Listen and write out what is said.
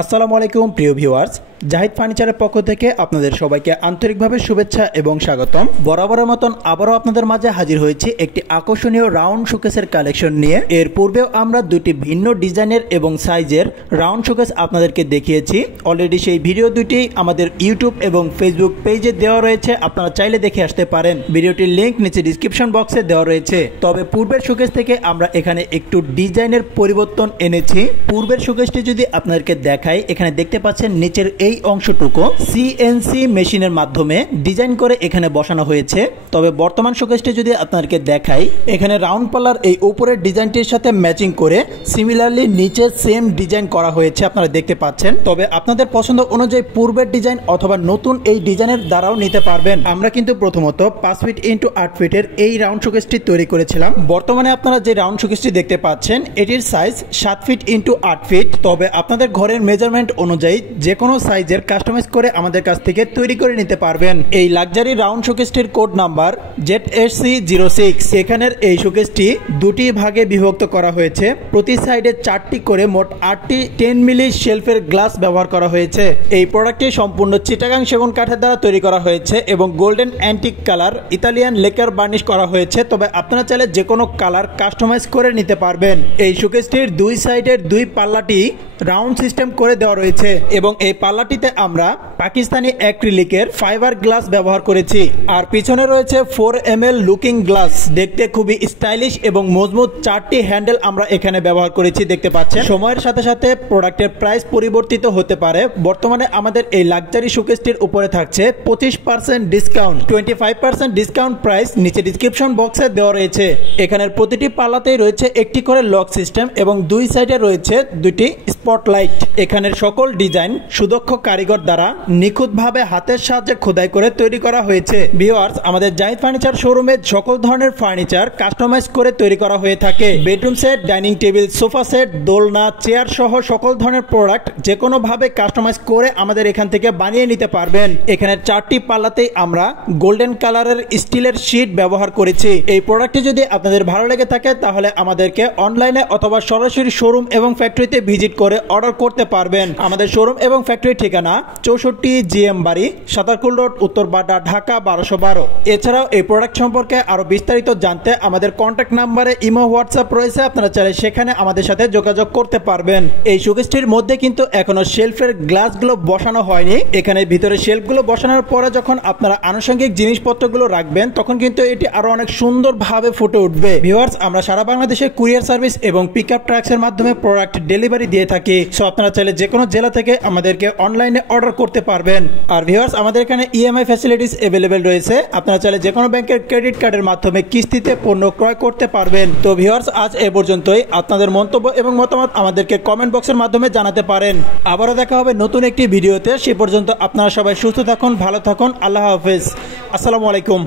আসসালামু আলাইকুম প্রিয় ভিউয়ার্স, জাহিদ ফার্নিচারের পক্ষ থেকে আপনাদের সবাইকে আন্তরিকভাবে শুভেচ্ছা এবং স্বাগতম। বরাবরের মতন আবারও আপনাদের মাঝে হাজির হয়েছি একটি আকর্ষণীয় রাউন্ড শোকেসের কালেকশন নিয়ে। এর পূর্বেও আমরা দুটি ভিন্ন ডিজাইনের এবং সাইজের রাউন্ড শোকেস আপনাদেরকে দেখিয়েছি। অলরেডি সেই ভিডিও দুটি আমাদের ইউটিউব এবং ফেসবুক পেজে দেওয়া রয়েছে, আপনারা চাইলে দেখে আসতে পারেন। ভিডিওটির লিঙ্ক নিচে ডিসক্রিপশন বক্সে দেওয়া রয়েছে। তবে পূর্বের শোকেস থেকে আমরা এখানে একটু ডিজাইনের পরিবর্তন এনেছি। পূর্বের শোকেসটি যদি আপনাদেরকে দেখাই, এখানে দেখতে পাচ্ছেন নিচের এই অংশটুকু সিএনসি মেশিনের মাধ্যমে ডিজাইন করে এখানে বসানো হয়েছে। তবে বর্তমান শোকেসটি যদি আপনাদেরকে দেখাই, এখানে রাউন্ড পাল্লার এই উপরের ডিজাইনটির সাথে ম্যাচিং করে সিমিলারলি নিচে সেম ডিজাইন করা হয়েছে, আপনারা দেখতে পাচ্ছেন। তবে আপনাদের পছন্দ অনুযায়ী পূর্বের ডিজাইন অথবা নতুন এই ডিজাইনের দ্বারাও নিতে পারবেন। আমরা কিন্তু প্রথমত 5 ফিট ইন্টু 8 ফিটের এই রাউন্ড শোকেসটি তৈরি করেছিলাম। বর্তমানে আপনারা যে রাউন্ড শোকেসটি দেখতে পাচ্ছেন, এটির সাইজ 7 ফিট ইন্টু 8 ফিট। তবে আপনাদের ঘরের মেজারমেন্ট অনুযায়ী যে কোনো সাইজের কাস্টমাইজ করে আমাদের কাছ থেকে তৈরি করে নিতে পারবেন। এই লাক্সারি রাউন্ড শোকেসটির কোড নাম্বার ZSC06। এখানের এই শোকেসটি দুটি ভাগে বিভক্ত করা হয়েছে। প্রতি সাইডে 4টি করে মোট 8টি 10 মিলি শেলফের গ্লাস ব্যবহার করা হয়েছে। এই প্রোডাক্টটি সম্পূর্ণ চিটাগাং সেগুন কাঠের দ্বারা তৈরি করা হয়েছে এবং golden antique colour Italian lacquer varnish করা হয়েছে। তবে আপনারা চাইলে যে কোনো কালার কাস্টমাইজ করে নিতে পারবেন। এই শোকেসটির দুই সাইডের দুই পাল্লাটি রাউন্ড সিস্টেম করে দেওয়া রয়েছে এবং এই পাল্লাটিতে আমরা পাকিস্তানি অ্যাক্রিলিকের ফাইবার গ্লাস ব্যবহার করেছি। আর পিছনে রয়েছে 4 ml লুকিং গ্লাস। দেখতে খুবই স্টাইলিশ এবং মজবুত 4টি হ্যান্ডেল আমরা এখানে ব্যবহার করেছি, দেখতে পাচ্ছেন। সময়ের সাথে সাথে প্রোডাক্টের প্রাইস পরিবর্তিত হতে পারে। বর্তমানে আমাদের এই লাক্সারি শোকেসটির উপরে থাকছে 25% ডিসকাউন্ট। 25% ডিসকাউন্ট প্রাইস নিচে ডিসক্রিপশন বক্সে দেওয়া রয়েছে। এখানের প্রতিটি পাল্লাতেই রয়েছে একটি করে লক সিস্টেম এবং দুই সাইডে রয়েছে দুটি স্পটলাইট। এখানের সকল ডিজাইন সুদক্ষ কারিগর দ্বারা নিখুঁতভাবে হাতের সাহায্যে খোদাই করে তৈরি করা হয়েছে। ভিউয়ার্স, আমাদের জাহিদ ফার্নিচার শোরুমে সকল ধরনের ফার্নিচার কাস্টমাইজ করে তৈরি করা হয়ে থাকে। Bedroom set, dining table, sofa set, দোলনা, চেয়ার সহ সকল ধরনের প্রোডাক্ট যে কোনো ভাবে কাস্টমাইজ করে আমাদের এখান থেকে বানিয়ে নিতে পারবেন। এখানে 4টি পাল্লাতেই আমরা গোল্ডেন কালারের স্টিলের শীট ব্যবহার করেছি। এই প্রোডাক্টটি যদি আপনাদের ভালো লেগে থাকে তাহলে আমাদেরকে অনলাইনে অথবা সরাসরি শোরুম এবং ফ্যাক্টরিতে ভিজিট করে অর্ডার করতে পারবেন। আমাদের শোরুম এবং ফ্যাক্টরি ঠিকানা 64 GM বাড়ি, সাতারকুল রোড, উত্তর বাড্ডা, ঢাকা 1212। এছাড়াও এই প্রোডাক্ট সম্পর্কে আরো বিস্তারিত জানতে আমাদের কন্ট্যাক্ট নাম্বারে ইমো, হোয়াটসঅ্যাপ রয়েছে, আপনারা চাইলে সেখানে আমাদের সাথে যোগাযোগ করতে পারবেন। এই শোকেসটির মধ্যে কিন্তু এখনো শেলফের গ্লাসগুলো বসানো হয়নি। এখানে ভিতরে শেলফগুলো বসানোর পরে যখন আপনারা আনুষঙ্গিক জিনিসপত্রগুলো রাখবেন তখন কিন্তু এটি আরো অনেক সুন্দরভাবে ফুটে উঠবে। ভিউয়ার্স, আমরা সারা বাংলাদেশে কুরিয়ার সার্ভিস এবং পিকআপ ট্রাকস এর মাধ্যমে প্রোডাক্ট ডেলিভারি দিয়ে থাকি। সো আপনারা চাইলে যে কোনো জেলা থেকে আমাদেরকে অনলাইনে অর্ডার করতে পারবেন। আর ভিউয়ার্স, আমাদের এখানে ইএমআই ফ্যাসিলিটিস अवेलेबल রয়েছে। আপনারা চাইলে যে কোনো ব্যাংকের ক্রেডিট কার্ডের মাধ্যমে কিস্তিতে পণ্য ক্রয় করতে পারবেন। তো ভিউয়ার্স, আজ এ পর্যন্তই। আপনাদের মন্তব্য এবং মতামত আমাদেরকে কমেন্ট বক্সের মাধ্যমে জানাতে পারেন। আবারও দেখা হবে নতুন একটি ভিডিওতে। সে পর্যন্ত আপনারা সবাই সুস্থ থাকুন, ভালো থাকুন। আল্লাহ হাফেজ। আসসালামু আলাইকুম।